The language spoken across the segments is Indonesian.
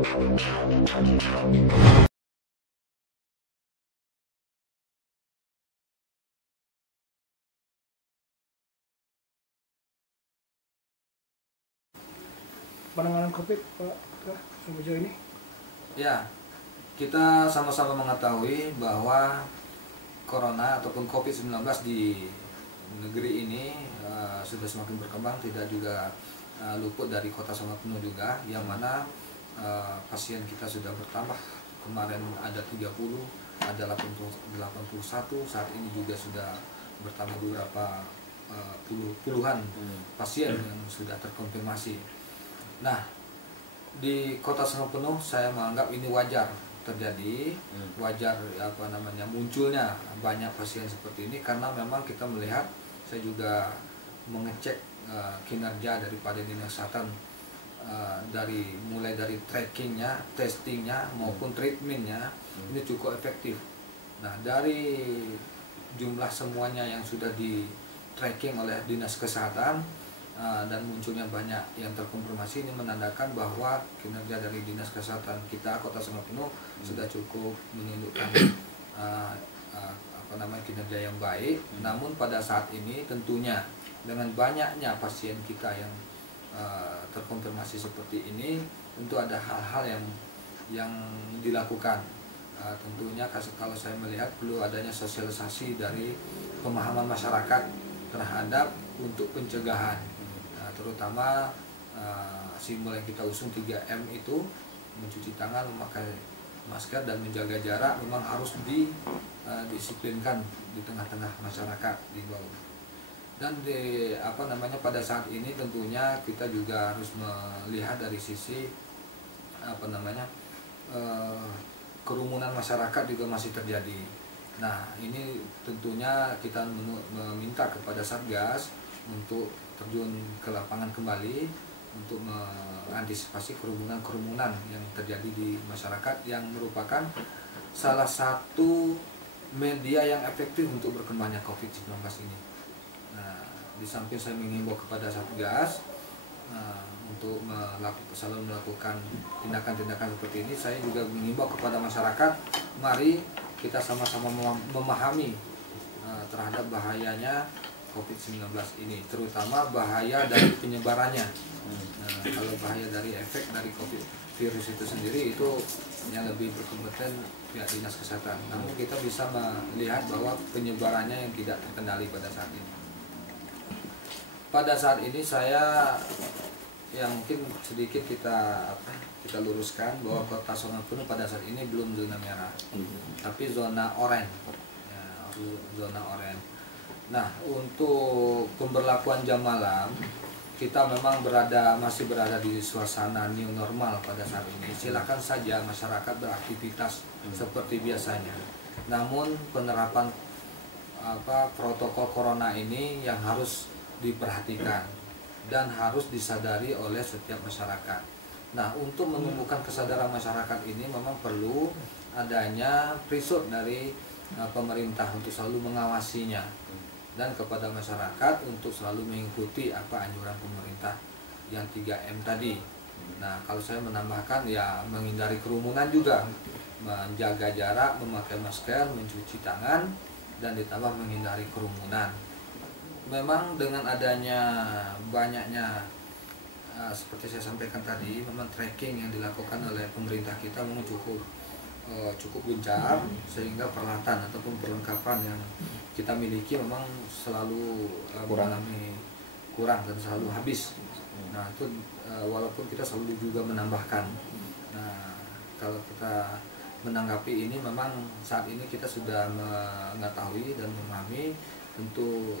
Penanganan COVID Pak sejauh ini? Ya, kita sama-sama mengetahui bahwa Corona ataupun COVID-19 di negeri ini sudah semakin berkembang, tidak juga luput dari Kota Sumeneb juga, yang mana pasien kita sudah bertambah. Kemarin ada 30, ada 81, saat ini juga sudah bertambah beberapa puluhan pasien yang sudah terkonfirmasi. Nah, di Kota Sumeneb saya menganggap ini wajar terjadi, wajar munculnya banyak pasien seperti ini, karena memang kita melihat, saya juga mengecek kinerja daripada dinas kesehatan, mulai dari trackingnya, testingnya maupun treatmentnya ini cukup efektif. Nah, dari jumlah semuanya yang sudah di tracking oleh dinas kesehatan dan munculnya banyak yang terkonfirmasi, ini menandakan bahwa kinerja dari dinas kesehatan kita Kota Sumeneb sudah cukup menunjukkan kinerja yang baik. Namun pada saat ini tentunya dengan banyaknya pasien kita yang terkonfirmasi seperti ini, tentu ada hal-hal yang dilakukan. Tentunya kalau saya melihat perlu adanya sosialisasi dari pemahaman masyarakat terhadap untuk pencegahan, terutama simbol yang kita usung 3M itu, mencuci tangan, memakai masker, dan menjaga jarak, memang harus didisiplinkan di tengah-tengah masyarakat di bawah. Dan pada saat ini tentunya kita juga harus melihat dari sisi kerumunan masyarakat juga masih terjadi. Nah, ini tentunya kita meminta kepada Satgas untuk terjun ke lapangan kembali untuk mengantisipasi kerumunan yang terjadi di masyarakat, yang merupakan salah satu media yang efektif untuk berkembangnya COVID-19 ini. Nah, di samping saya mengimbau kepada Satgas untuk selalu melakukan tindakan-tindakan seperti ini, saya juga mengimbau kepada masyarakat, mari kita sama-sama memahami terhadap bahayanya COVID-19 ini, terutama bahaya dari penyebarannya. Nah, kalau bahaya dari efek dari COVID virus itu sendiri, itu yang lebih berkompeten pihak dinas kesehatan. Namun kita bisa melihat bahwa penyebarannya yang tidak terkendali pada saat ini. Pada saat ini saya yang mungkin sedikit kita luruskan bahwa Kota Sumeneb pada saat ini belum zona merah, tapi zona oranye. Ya, zona oranye. Nah, untuk pemberlakuan jam malam, kita memang masih berada di suasana new normal pada saat ini. Silakan saja masyarakat beraktivitas seperti biasanya. Namun penerapan protokol corona ini yang harus diperhatikan dan harus disadari oleh setiap masyarakat. Nah, untuk menumbuhkan kesadaran masyarakat ini memang perlu adanya pressure dari pemerintah untuk selalu mengawasinya, dan kepada masyarakat untuk selalu mengikuti anjuran pemerintah yang 3M tadi. Nah, kalau saya menambahkan, ya menghindari kerumunan juga, menjaga jarak, memakai masker, mencuci tangan, dan ditambah menghindari kerumunan. Memang dengan adanya banyaknya seperti saya sampaikan tadi, memang tracking yang dilakukan oleh pemerintah kita memang cukup gencar, sehingga peralatan ataupun perlengkapan yang kita miliki memang selalu kurang dan selalu habis. Nah, itu walaupun kita selalu juga menambahkan. Nah, kalau kita menanggapi ini, memang saat ini kita sudah mengetahui dan memahami, tentu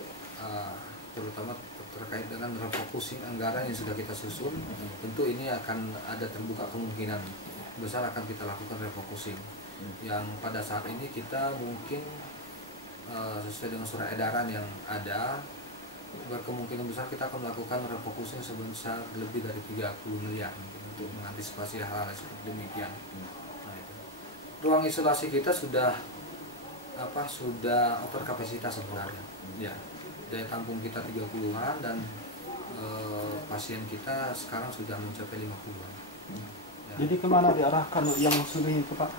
terutama terkait dengan refocusing anggaran yang sudah kita susun, tentu ini akan ada terbuka kemungkinan besar akan kita lakukan refocusing, yang pada saat ini kita mungkin sesuai dengan surat edaran yang ada, berkemungkinan besar kita akan melakukan refocusing sebesar lebih dari 30 miliar untuk mengantisipasi hal-hal seperti demikian. Nah, itu. Ruang isolasi kita sudah over kapasitas sebenarnya. Ya, daya tampung kita 30-an dan pasien kita sekarang sudah mencapai 50-an. Ya. Jadi kemana diarahkan yang selebih itu Pak?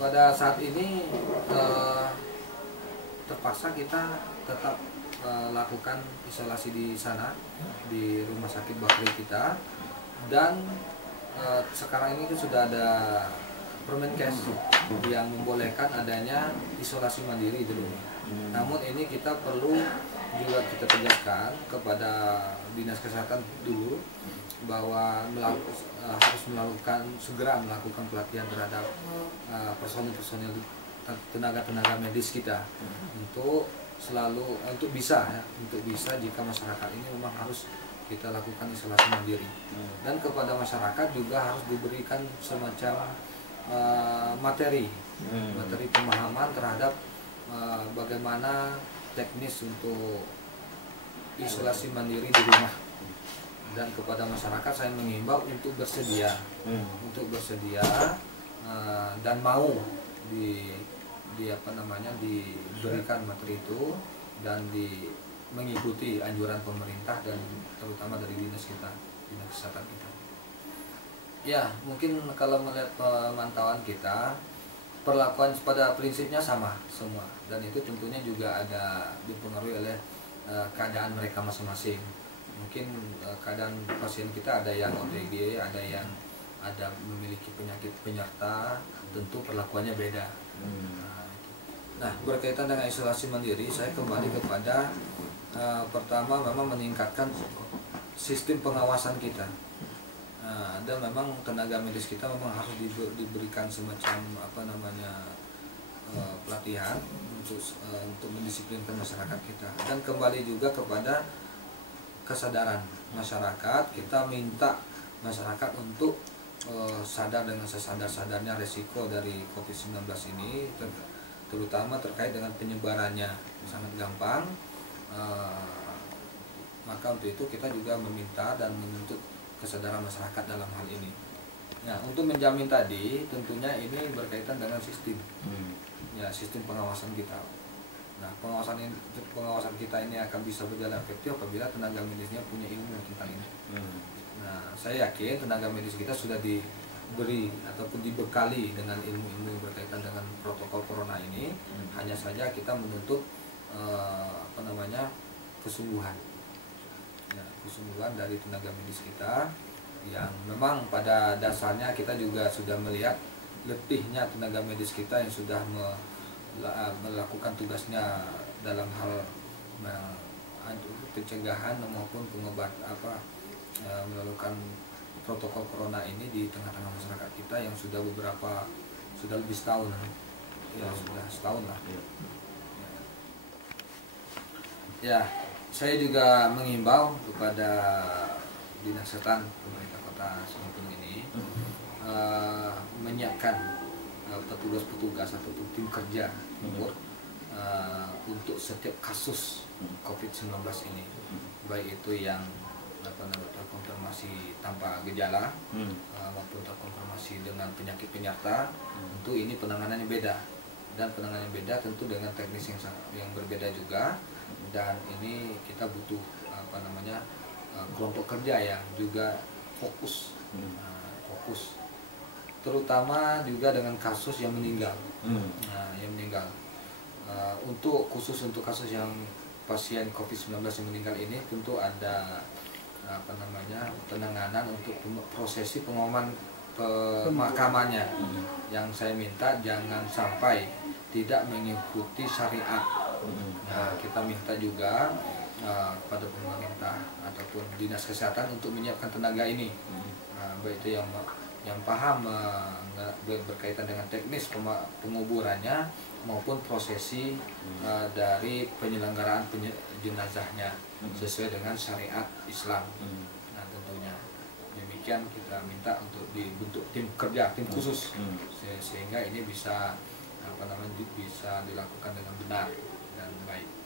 Pada saat ini terpaksa kita tetap lakukan isolasi di sana, di rumah sakit Bakri kita, dan sekarang ini sudah ada Permenkes yang membolehkan adanya isolasi mandiri di rumah. Namun ini kita perlu juga kita tegaskan kepada Dinas Kesehatan dulu bahwa harus segera melakukan pelatihan terhadap personil-personil tenaga-tenaga medis kita untuk bisa jika masyarakat ini memang harus kita lakukan isolasi mandiri, dan kepada masyarakat juga harus diberikan semacam materi pemahaman terhadap bagaimana teknis untuk isolasi mandiri di rumah. Dan kepada masyarakat saya mengimbau untuk bersedia dan mau diberikan materi itu dan mengikuti anjuran pemerintah dan terutama dari dinas kesehatan kita. Ya, mungkin kalau melihat pemantauan kita, perlakuan pada prinsipnya sama semua, dan itu tentunya juga ada dipengaruhi oleh keadaan mereka masing-masing. Mungkin keadaan pasien kita ada yang OTG, ada yang memiliki penyakit penyerta, tentu perlakuannya beda. Nah, berkaitan dengan isolasi mandiri, saya kembali kepada pertama memang meningkatkan sistem pengawasan kita. Dan memang tenaga medis kita memang harus diberikan semacam pelatihan untuk mendisiplinkan masyarakat kita. Dan kembali juga kepada kesadaran masyarakat, kita minta masyarakat untuk sadar dengan sesadar-sadarnya resiko dari COVID-19 ini, terutama terkait dengan penyebarannya sangat gampang. Maka untuk itu kita juga meminta dan menuntut kesadaran masyarakat dalam hal ini. Nah, untuk menjamin tadi tentunya ini berkaitan dengan sistem pengawasan kita. Nah, pengawasan kita ini akan bisa berjalan efektif apabila tenaga medisnya punya ilmu tentang ini. Nah, saya yakin tenaga medis kita sudah diberi ataupun dibekali dengan ilmu-ilmu berkaitan dengan protokol corona ini. Hanya saja kita menuntut kesungguhan dari tenaga medis kita, yang memang pada dasarnya kita juga sudah melihat letihnya tenaga medis kita yang sudah melakukan tugasnya dalam hal pencegahan maupun melakukan protokol corona ini di tengah-tengah masyarakat kita yang sudah lebih setahun, sudah setahun lah. Ya, saya juga mengimbau kepada Dinas Kesehatan pemerintah Kota Sumedang ini menyiapkan petugas-petugas atau tim kerja untuk setiap kasus COVID-19 ini, baik itu yang terkonfirmasi tanpa gejala maupun terkonfirmasi dengan penyakit penyerta. Tentu ini penanganannya beda, dan penanganannya beda tentu dengan teknis yang berbeda juga. Dan ini kita butuh kelompok kerja yang juga fokus, terutama juga dengan kasus yang meninggal. Khusus untuk kasus yang pasien COVID-19 yang meninggal ini tentu ada penanganan untuk prosesi pemakamannya, yang saya minta jangan sampai tidak mengikuti syariat. Nah, kita minta juga pada pemerintah ataupun dinas kesehatan untuk menyiapkan tenaga ini, baik itu yang paham berkaitan dengan teknis penguburannya maupun prosesi dari penyelenggaraan jenazahnya sesuai dengan syariat Islam. Nah, tentunya demikian kita minta untuk dibentuk tim kerja, tim khusus, sehingga ini bisa dilakukan dengan benar dan baik.